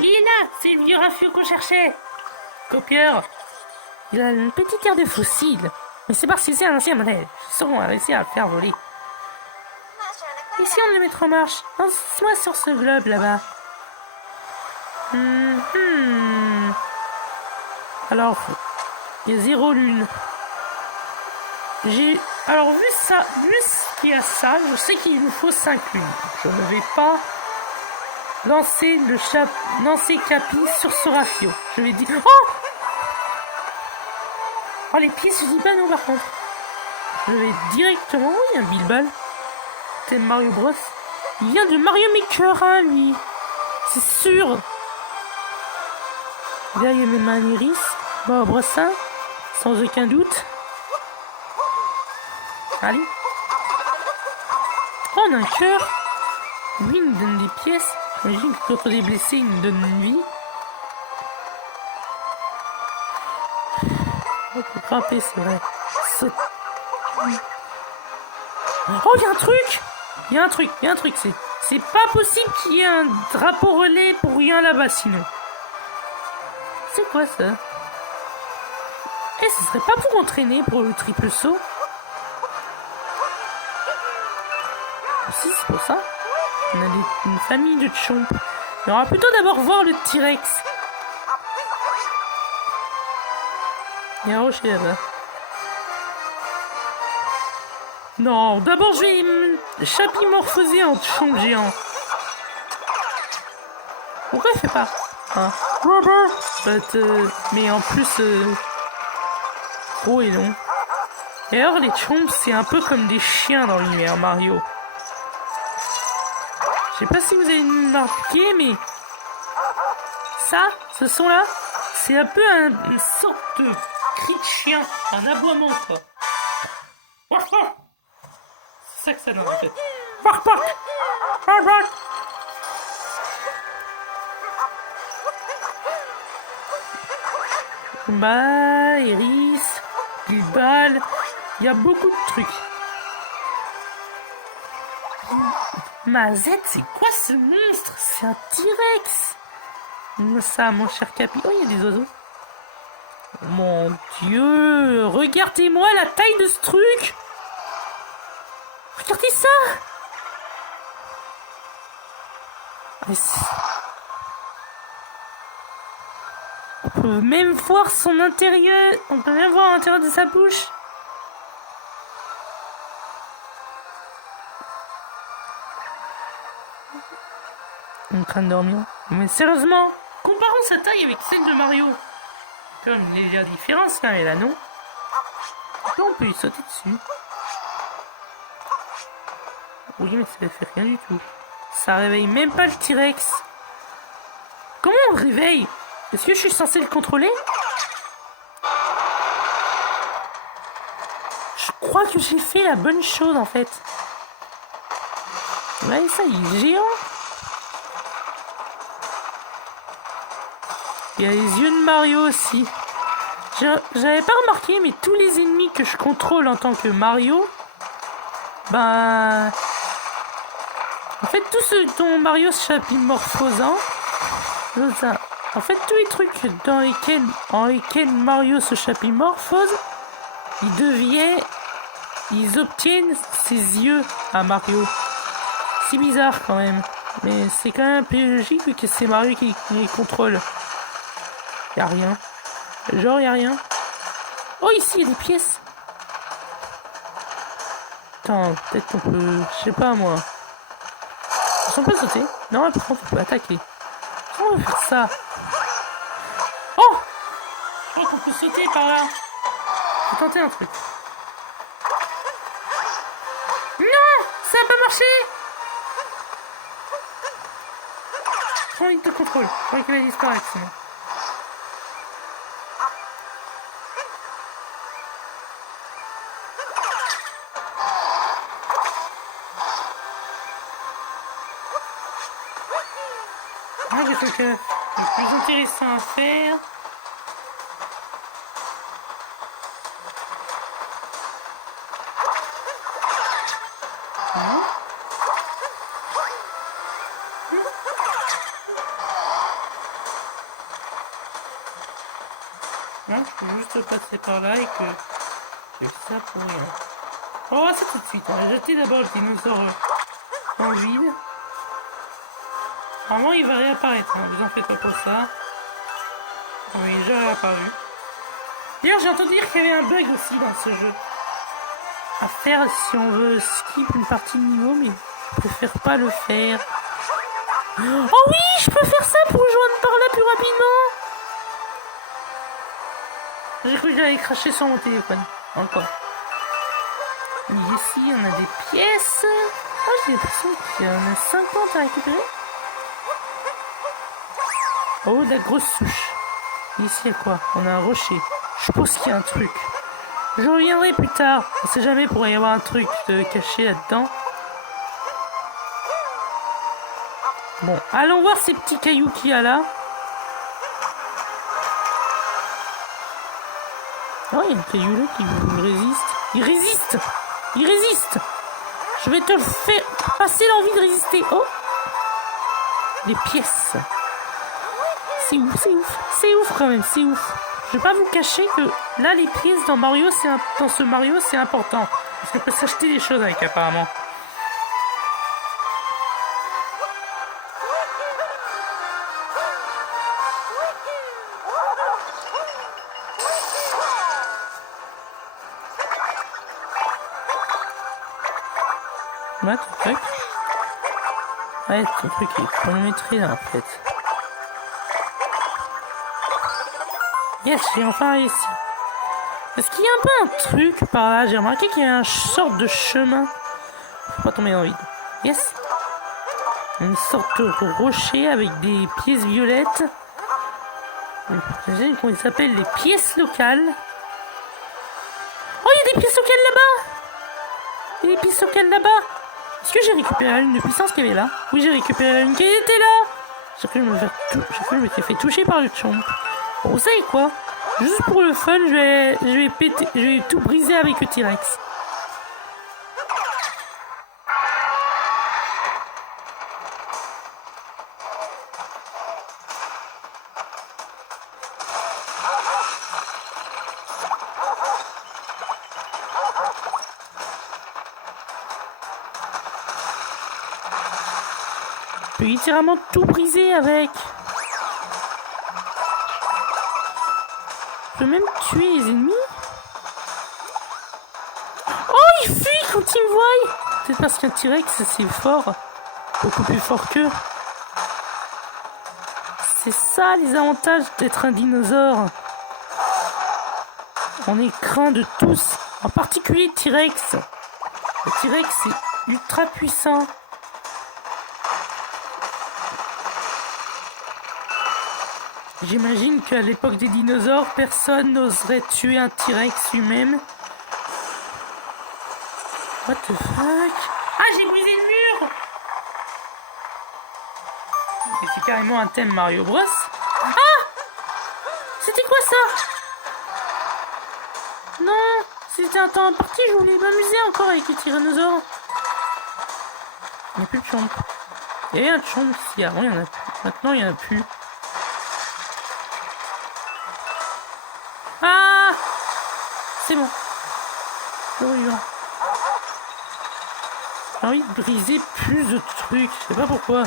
Il est là, c'est le vieux rafio qu'on cherchait. Copieur. Il a une petite aire de fossile. Mais c'est parce que c'est un ancien modèle. Je sens qu'on va réussir à le faire voler. Et si on le met en marche? Lance-moi sur ce globe là-bas. Alors, il y a 0 lune. Alors, vu qu'il y a ça, je sais qu'il nous faut 5 lunes. Je ne vais pas lancer Capi sur ce rafio. Je vais dire... Oh, les pièces du panneau par contre. Je vais directement... Oui, un Bilbal. Thème Mario Bros. Il vient de Mario Maker, hein, lui. C'est sûr. Là, il y a même un iris. Bon, brossin. Sans aucun doute. Allez. Oh, on a un cœur. Oui, il nous donne des pièces. J'imagine que contre des blessés, il nous donne une vie. On peut grimper, c'est vrai. Oh, il y a un truc. Il y a un truc. C'est pas possible qu'il y ait un drapeau relais pour rien là-bas, sinon. C'est quoi, ça? Eh, ce serait pas pour entraîner pour le triple saut? Si, c'est pour ça. On a une famille de chomps. On va plutôt d'abord voir le T-Rex. Il y a un rocher là-bas. Non, d'abord je vais me chapimorphoser en chomp géant. Pourquoi il fait pas hein? Mais en plus, gros et long. Et alors les chomps, c'est un peu comme des chiens dans l'univers Mario. Je sais pas si vous avez remarqué, mais ça, ce son-là, c'est un peu une sorte de cri de chien, un aboiement quoi. C'est ça que ça donne en fait. Bah, Iris, Bilbal, il y a beaucoup de trucs. Mazette, c'est quoi ce monstre? C'est un T-Rex. Ça, mon cher Capi. Oh, il y a des oiseaux. Mon Dieu, regardez-moi la taille de ce truc. Regardez ça. On peut même voir son intérieur. On peut même voir l'intérieur de sa bouche. On est en train de dormir. Mais sérieusement, comparons sa taille avec celle de Mario. Comme il y a légère différence là, mais là non. Là, on peut lui sauter dessus. Oui, mais ça ne fait rien du tout. Ça réveille même pas le T-Rex. Comment on le réveille? Est-ce que je suis censé le contrôler? Je crois que j'ai fait la bonne chose en fait. Ouais, ça il est géant. Il y a les yeux de Mario aussi. J'avais pas remarqué, mais tous les ennemis que je contrôle en tant que Mario, ben... En fait, tous ceux dont Mario se chapimorphosant, en fait, tous les trucs dans lesquels Mario se chapimorphose, ils obtiennent ses yeux à Mario. C'est bizarre quand même, mais c'est quand même un peu logique vu que c'est Mario qui les contrôle. Y'a rien. Genre y'a rien. Oh ici il y a des pièces. Attends, peut-être qu'on peut... Je sais pas moi. On peut sauter. Non, par contre on peut attaquer. Comment on va faire ça? Oh! Je crois qu'on peut sauter par là. Je vais tenter un truc. Non! Ça n'a pas marché! J'ai envie de te contrôle. Je crois qu'il va disparaître sinon. Le plus intéressant à faire. Non, je peux juste passer par là et que je fais ça pour rien. On va voir ça tout de suite. On va jeter d'abord le dinosaure en vide. Normalement il va réapparaître, hein. Vous en faites pas pour ça. Oui, il est déjà réapparu. D'ailleurs j'ai entendu dire qu'il y avait un bug aussi dans ce jeu. À faire si on veut skip une partie de niveau, mais je préfère pas le faire. Oh oui, je peux faire ça pour rejoindre par là plus rapidement. J'ai cru que j'allais cracher sur mon téléphone. Encore. Mais ici on a des pièces. Oh, j'ai l'impression qu'il y en a 50 à récupérer. Oh, la grosse souche. Ici, il y a quoi? On a un rocher. Je pense qu'il y a un truc. Je reviendrai plus tard. On sait jamais, pourrait y avoir un truc caché là-dedans. Bon, allons voir ces petits cailloux qu'il y a là. Oh, il y a un caillou là qui résiste. Il résiste! Il résiste! Je vais te le faire passer l'envie de résister. Oh! Des pièces. C'est ouf, c'est ouf. C'est ouf quand même, c'est ouf. je vais pas vous cacher que là, les pièces dans dans ce Mario, c'est important. Parce qu'on peut s'acheter des choses avec, apparemment. Ouais, ton truc. Ouais, ton truc est chronométré là en fait. Yes, j'ai enfin réussi. Est-ce qu'il y a un peu un truc par là? J'ai remarqué qu'il y a une sorte de chemin. Faut pas tomber dans le vide. Yes. Une sorte de rocher avec des pièces violettes. Je sais comment ils s'appellent, les pièces locales. Oh, il y a des pièces locales là-bas! Il y a des pièces locales là-bas! Est-ce que j'ai récupéré la lune de puissance qu'il y avait là? Oui, j'ai récupéré la lune qui était là! J'ai cru que je m'étais fait toucher par le chomp. Bon, vous savez quoi? Juste pour le fun, je vais tout briser avec le T-Rex. Je peux littéralement tout briser avec. Je peux même tuer les ennemis. Oh, il fuit quand il me voit. Peut-être parce qu'un T-Rex, c'est fort. Beaucoup plus fort qu'eux. C'est ça les avantages d'être un dinosaure. On est craint de tous. En particulier le T-Rex. Le T-Rex est ultra puissant. J'imagine qu'à l'époque des dinosaures, personne n'oserait tuer un T-Rex lui-même. What the fuck? Ah, j'ai brisé le mur! Et c'est carrément un thème Mario Bros. Ah! C'était quoi ça? Non, c'était un temps imparti, je voulais m'amuser encore avec les tyrannosaures. Il n'y a plus de chomp. Il y avait un chomp ici avant, il y en a plus. Maintenant, il n'y en a plus. Ah! C'est bon. J'ai envie de briser plus de trucs. Je sais pas pourquoi.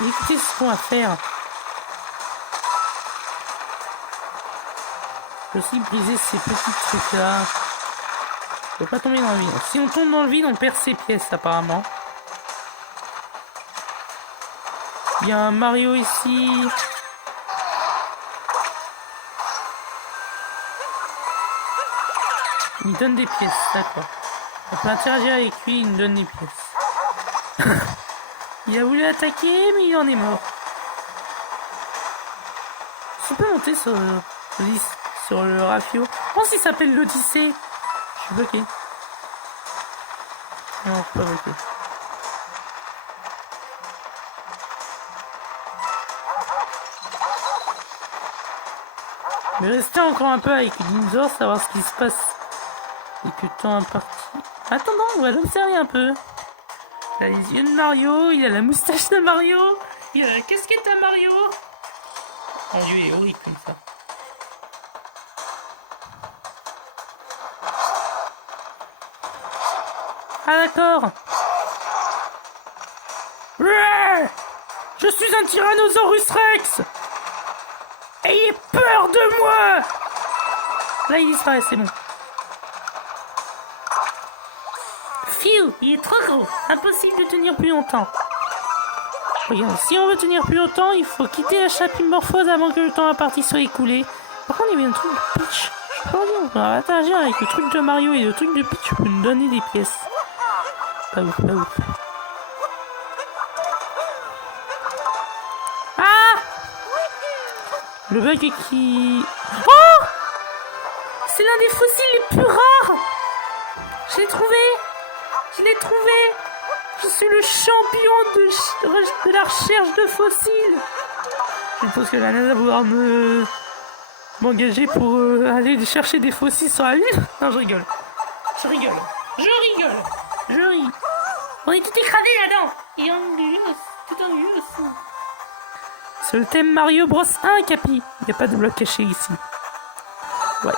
Écoutez ce qu'on va faire. Je vais aussi briser ces petits trucs là. Je peux pas tomber dans le vide. Si on tombe dans le vide, on perd ses pièces apparemment. Il y a un Mario ici. Il me donne des pièces, d'accord. On peut interagir avec lui, il me donne des pièces. Il a voulu attaquer, mais il en est mort. Je peux monter sur le rafio. Comment ça s'appelle l'Odyssée? Je suis bloqué. Non, je suis pas bloqué. Je vais rester encore un peu avec les dinosaures, savoir ce qui se passe. Et que le temps imparti. Attendant, on va l'observer un peu. Il a les yeux de Mario, il a la moustache de Mario, il a la casquette à Mario. Mon dieu, il est horrible comme ça. Ah d'accord. Je suis un Tyrannosaurus Rex. Ayez peur de moi. Là il disparaît, c'est bon. Phew, il est trop gros. Impossible de tenir plus longtemps. Regarde, si on veut tenir plus longtemps, il faut quitter la chapimorphose avant que le temps imparti soit écoulé. Par contre, il y avait un truc de Peach. Je sais pas dire, on va interagir avec le truc de Mario et le truc de Peach. Je peux me donner des pièces. Pas ouf, pas ouf. Ah! Le bug qui... Oh! C'est l'un des fossiles les plus rares! Je l'ai trouvé! Je l'ai trouvé! Je suis le champion de la recherche de fossiles! Je pense que la NASA va vouloir m'engager pour aller chercher des fossiles sur la Lune. Non, je rigole. Je rigole. Je rigole. Je ris. On est tout écrasé là-dedans. Et tout en aussi. C'est le thème Mario Bros 1, Capi. Il n'y a pas de bloc caché ici. Ouais.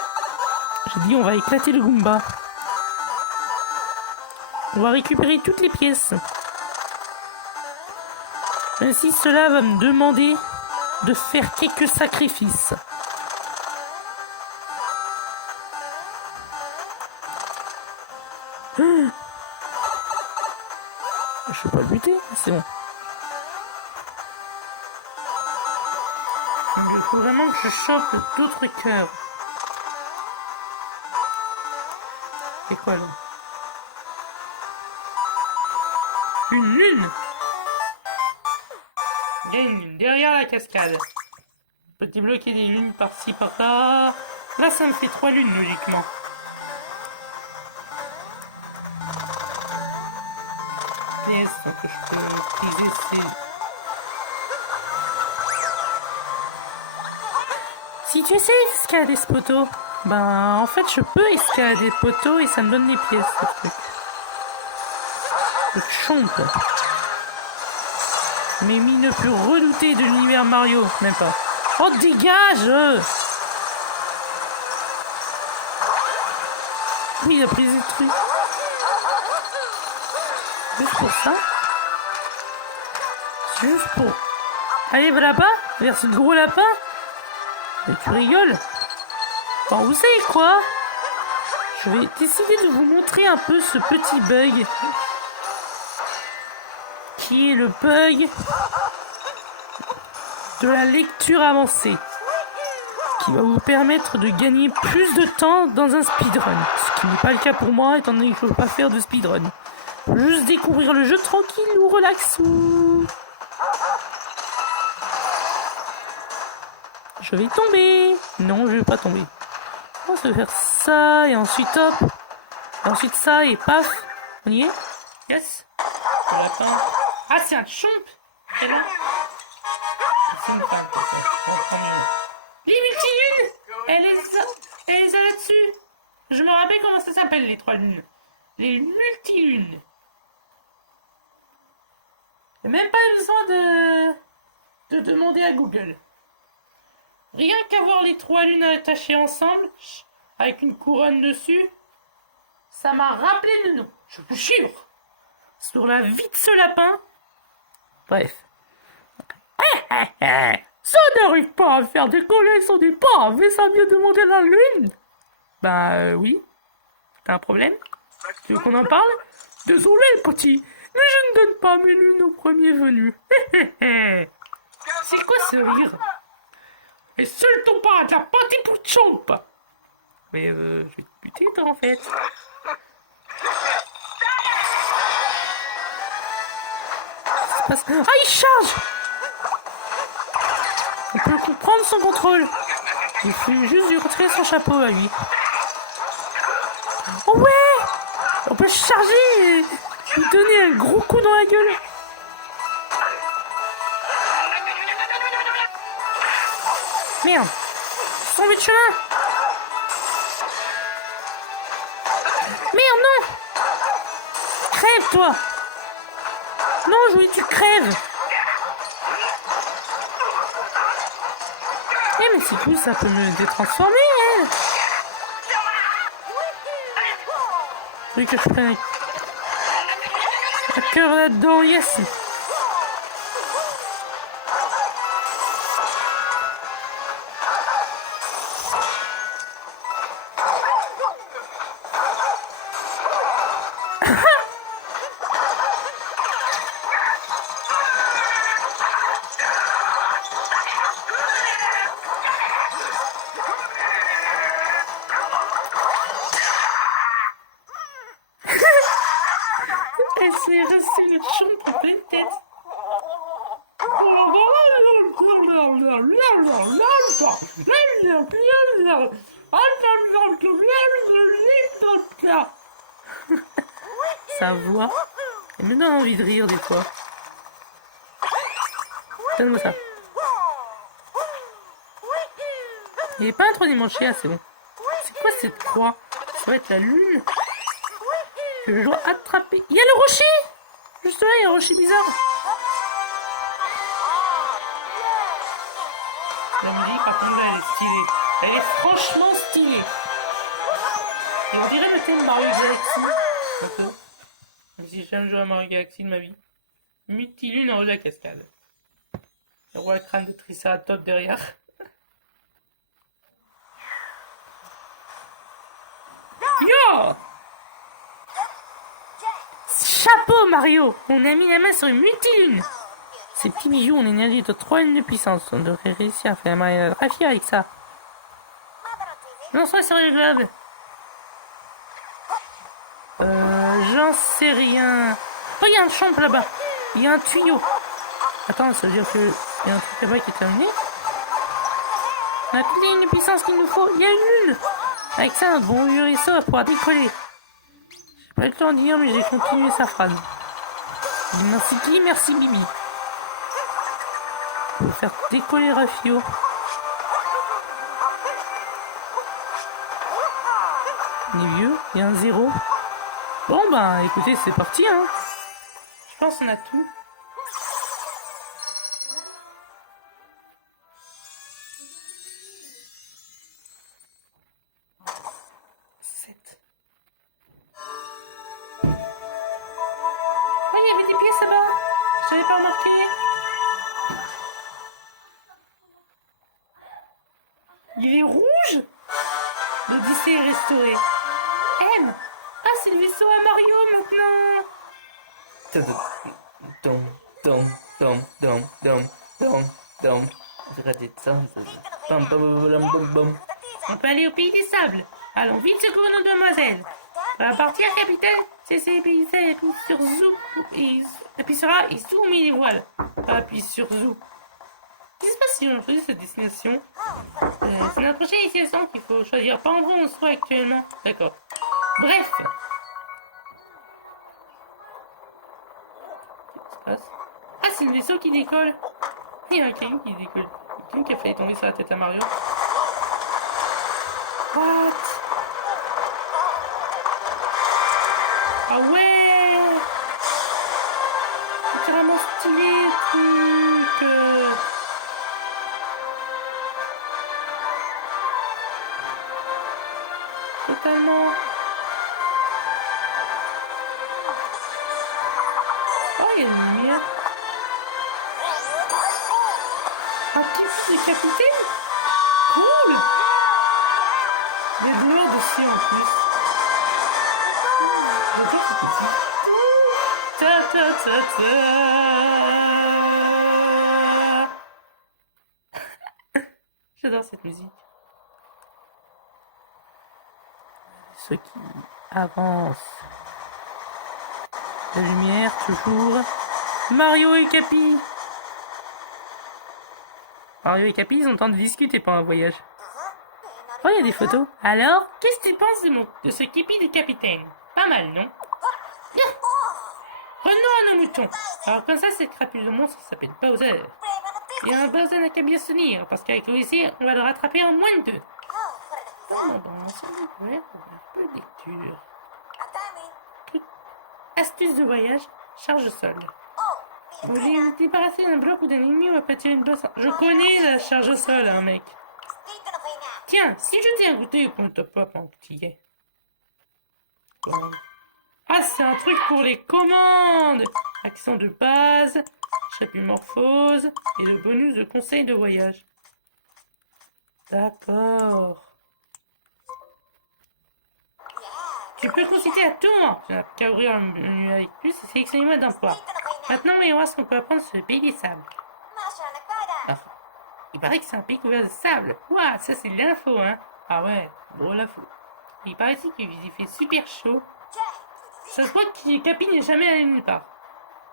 J'ai dit on va éclater le Goomba. On va récupérer toutes les pièces. Ainsi, cela va me demander de faire quelques sacrifices. Je peux pas le buter, c'est bon. Il faut vraiment que je chope d'autres cœurs. C'est quoi là? Une lune. Il y a une lune derrière la cascade. Petit bloc et des lunes par-ci par-là. Là ça me fait 3 lunes logiquement. Yes, donc je peux utiliser ces... Si tu essaies d'escalader ce poteau, ben en fait je peux escalader le poteau et ça me donne des pièces ce truc. Le chompe. Mes mines le plus redouté de l'univers Mario, même pas. Oh dégage! Oui, il a pris des trucs. Juste pour ça. Juste pour aller là-bas, vers ce gros lapin. Mais tu rigoles. Enfin, vous savez quoi? Je vais décider de vous montrer un peu ce petit bug. Qui est le bug de la lecture avancée. Qui va vous permettre de gagner plus de temps dans un speedrun. Ce qui n'est pas le cas pour moi, étant donné que je ne peux pas faire de speedrun. Je veux juste découvrir le jeu tranquille ou relax ou... Je vais tomber. Non, je vais pas tomber. On va se faire ça et ensuite hop. Et ensuite ça et paf. On y est? Yes. Le lapin. Ah, c'est un chomp. C'est long. C'est une femme. Les multi-lunes. Elle les a là-dessus. Je me rappelle comment ça s'appelle les 3 lunes. Les multi-lunes. Il n'y a même pas besoin de demander à Google. Rien qu'à voir les 3 lunes attachées ensemble, avec une couronne dessus, ça m'a rappelé le nom, je vous jure. Sur la vie de ce lapin. Bref. Ça n'arrive pas à faire décoller son départ, mais ça vient demander la lune. Bah oui. T'as un problème? Tu veux qu'on en parle? Désolé petit, mais je ne donne pas mes lunes au premier venu. C'est quoi ce rire? Et seul ton pas de la pâté pour chomp. Mais je vais te buter toi en fait. Ah, il charge. On peut comprendre son contrôle. Il faut juste lui retirer son chapeau à lui. Oh ouais. On peut charger et lui donner un gros coup dans la gueule. Merde. Tombé de chemin. Merde, non. Crève, toi. Non, je voulais que tu crèves. Eh, mais c'est cool, ça peut me détransformer, hein. Je voulais que je prenne un cœur là-dedans, yes. Elle s'est restée le chomp en pleine tête. Sa voix, elle me donne envie de rire des fois. Donne-moi ça. Il n'est pas un troisième c'est bon. C'est quoi cette croix? Ça va être la lune que je dois attraper. Il y a le rocher! Juste là, il y a un rocher bizarre. La musique, par contre, elle est stylée. Elle est franchement stylée. Et on dirait le thème Mario Galaxy. Un peu. J'ai jamais joué à Mario Galaxy de ma vie. Multilune en haut de la cascade. Le roi crâne de Triceratops derrière. Yo! Chapeau Mario! On a mis la main sur une multilune! Ces petits bijoux ont une énergie de 3 lunes de puissance. On devrait réussir à faire Mario très fier avec ça. Non, sur le globe. J'en sais rien. Oh, il y a un champ là-bas. Il y a un tuyau. Attends, ça veut dire qu'il y a un truc là-bas qui est terminé. On a toutes les lignes de puissance qu'il nous faut. Il y a une lune. Avec ça, notre bon vieux vaisseau va pouvoir décoller. J'ai pas eu le temps de dire, mais j'ai continué sa phrase. Merci qui? Merci Bibi. Pour faire décoller Rafio. Il est vieux, il y a un 0. Bon ben écoutez, c'est parti hein. Je pense qu'on a tout. Oh, il y avait des pièces là-bas. Je n'avais pas remarqué. Il est rouge. L'Odyssée est restaurée. M. Ah, c'est le vaisseau à Mario maintenant. On peut aller au pays des sables. Allons vite secourir nos demoiselles. On va partir, capitaine. C'est appuie sur Zou. Appuiera et zoom les voiles. Appuie sur Zou. Qu'est-ce qui se passe si on choisit cette destination? C'est notre prochaine destination qu'il faut choisir. Pas en gros, on se trouve actuellement. D'accord. Bref. Qu'est-ce qui se passe? Ah, c'est le vaisseau qui décolle. Il y a un caillou qui décolle. Le caillou qui a failli tomber sur la tête à Mario. What? Ah ouais! C'est vraiment stylé, truc. Totalement. Oh, il y a une lumière. Un petit fils de capitaine? Cool! Des douleurs dessus en plus. J'adore ce petit. Ta ta ta ta. J'adore cette musique. Ceux qui avancent. La lumière, toujours. Mario et Capi. Mario et Capi, ils ont le temps de discuter pendant le voyage. Oh, il y a des photos. Alors, qu'est-ce que tu penses de ce képi de capitaine? Pas mal, non? Bien. Revenons à nos moutons. Alors, comme ça, cette crapule de monstre s'appelle Bowser. Et un Bowser n'a qu'à bien se tenir, parce qu'avec l'OIC, on va le rattraper en moins de 2. Un peu de lecture. Astuce de voyage, charge sol. Vous voulez vous débarrasser d'un bloc ou d'un ennemi ou aplatir une bosse? Je connais la charge au sol, hein, mec. Tiens, si je dis un goûter qu'on ne top pas pendant que tu y es. Ah, c'est un truc pour les commandes. Accent de base, chapitre morphose et le bonus de conseil de voyage. D'accord. Tu peux consulter à tout moment. Tu n'as qu'à ouvrir un menu avec plus et sélectionner le mode d'emploi. Maintenant, on va voir ce qu'on peut apprendre sur le pays des sables. Ah. Il paraît que c'est un pays couvert de sable. Ouah, ça c'est de l'info, hein. Ah ouais, drôle l'info. Il paraît aussi qu'il fait super chaud. Ça se voit que Capi n'est jamais allé nulle part.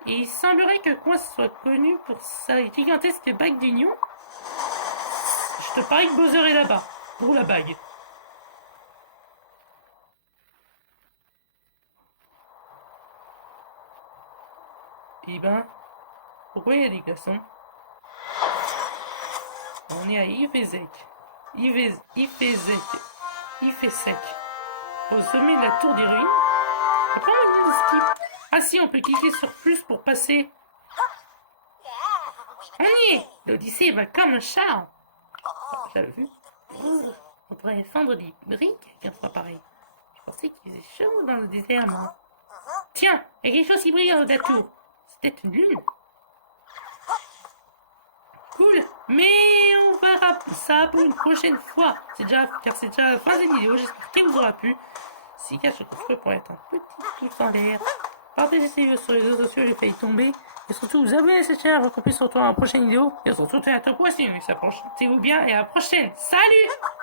Et il semblerait que Coin soit connu pour sa gigantesque bague d'union. Je te parie que Bowser est là-bas, pour la bague. Eh ben, pourquoi il y a des glaçons? On est à Ifezek. Ifezek. Au sommet de la tour des ruines. On peut pas de skip. Ah si, on peut cliquer sur plus pour passer. On y est. L'Odyssée va comme un char. J'avais vu. On pourrait fendre des briques qu'un soit pareil. Je pensais qu'il faisait chaud dans le désert, moi. Tiens, il y a quelque chose qui brille dans la tour. C'est peut-être une lune. Cool, mais on verra ça pour une prochaine fois. Car c'est déjà la fin de la vidéo. J'espère qu'elle vous aura plu. Si cache ce qu'on pour être un petit pouce en l'air. Partagez ces vidéos sur les réseaux sociaux, j'ai failli tomber. Et surtout, vous abonnez à cette chaîne pour qu'on puisse se retrouver dans la prochaine vidéo. Et surtout, à la prochaine. Portez-vous bien et à la prochaine. Salut!